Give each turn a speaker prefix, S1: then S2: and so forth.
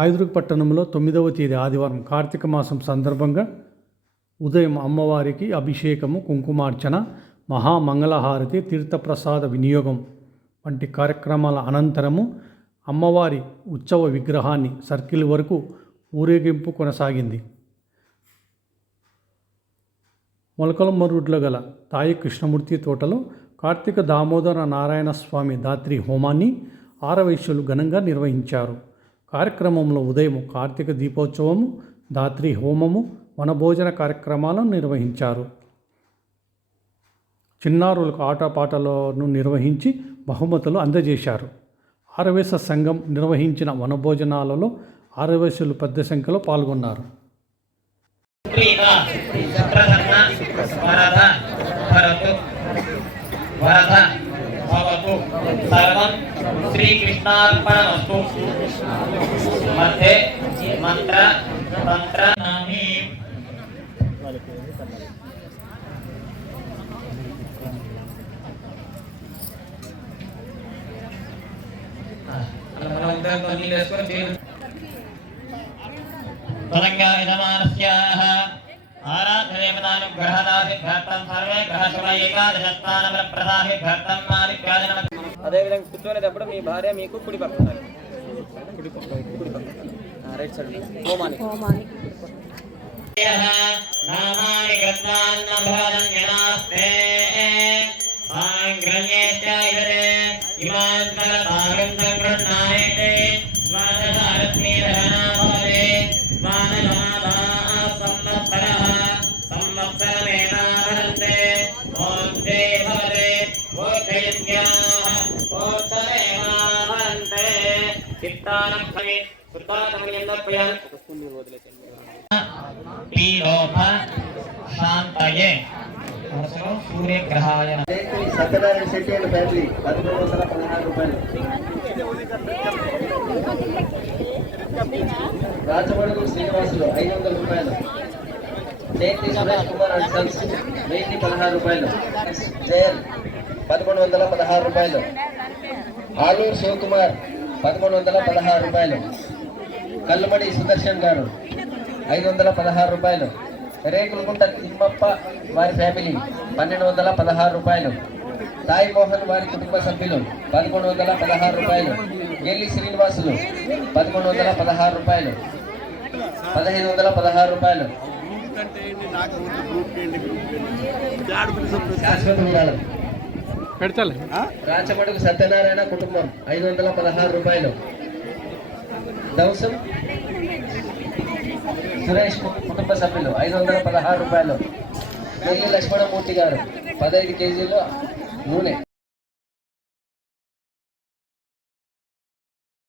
S1: రాయదుర్గ పట్టణంలో తొమ్మిదవ తేదీ ఆదివారం కార్తీక మాసం సందర్భంగా ఉదయం అమ్మవారికి అభిషేకము కుంకుమార్చన మహామంగళహారతి తీర్థప్రసాద వినియోగం వంటి కార్యక్రమాల అనంతరము అమ్మవారి ఉత్సవ విగ్రహాన్ని సర్కిల్ వరకు ఊరేగింపు కొనసాగింది. మొలకలమరుడ్ల గల తాయి కృష్ణమూర్తి తోటలో కార్తీక దామోదర నారాయణ స్వామి దాత్రి హోమాన్ని ఆరవైశ్యులు ఘనంగా నిర్వహించారు. కార్యక్రమంలో ఉదయం కార్తీక దీపోత్సవము దాత్రి హోమము వనభోజన కార్యక్రమాలను నిర్వహించారు. చిన్నారులకు ఆటపాటలను నిర్వహించి బహుమతులు అందజేశారు. ఆరవేశ సంఘం నిర్వహించిన వనభోజనాలలో ఆరవేశులు పెద్ద సంఖ్యలో పాల్గొన్నారు.
S2: వరద భరతు వరద భవతు సర్వం శ్రీకృష్ణార్పణమస్తు మధ్య మంత్ర తంత్ర నామి.
S3: అదేవిధంగా కూర్చునేటప్పుడు మీ భార్య మీకు కుడి పక్కన కుడి కుడి పక్క. రైట్ సైడ్
S2: హోమాని. నామాని గతాన్న ఇమాన్ శాంతయే. సూర్యగ్రహాయ.
S4: సత్యనారాయణ శెట్టి అండ్ ఫ్యామిలీ పదమూడు వందల పదహారు రూపాయలు. రాచమడుగు శ్రీనివాసులు ఐదు వందల రూపాయలు. జయంతి సురేష్ కుమార్ అండ్ సన్స్ వెయ్యి పదహారు రూపాయలు. జయన్ పదకొండు వందల పదహారు రూపాయలు. ఆలూరు శివకుమార్ పదకొండు వందల పదహారు రూపాయలు. కల్లుమడి సుదర్శన్ గారు ఐదు వందల పదహారు రూపాయలు. రేకులగుంట తిమ్మప్ప వారి ఫ్యామిలీ పన్నెండు వందల పదహారు రూపాయలు. సాయి మోహన్ వారి కుటుంబ సభ్యులు పదకొండు వందల పదహారు రూపాయలు. గెల్లి శ్రీనివాసులు పదకొండు వందల పదహారు రూపాయలు. పదహైదు వందల పదహారు రూపాయలు. శాశ్వత విరాళం
S1: పెడతలే.
S4: రాచమడుగు సత్యనారాయణ కుటుంబం ఐదు వందల పదహారు రూపాయలు. దవసం సురేష్ కుటుంబ సభ్యులు ఐదు వందల పదహారు రూపాయలు. నెల్లి లక్ష్మణమూర్తి గారు పదహైదు కేజీలు నూనె.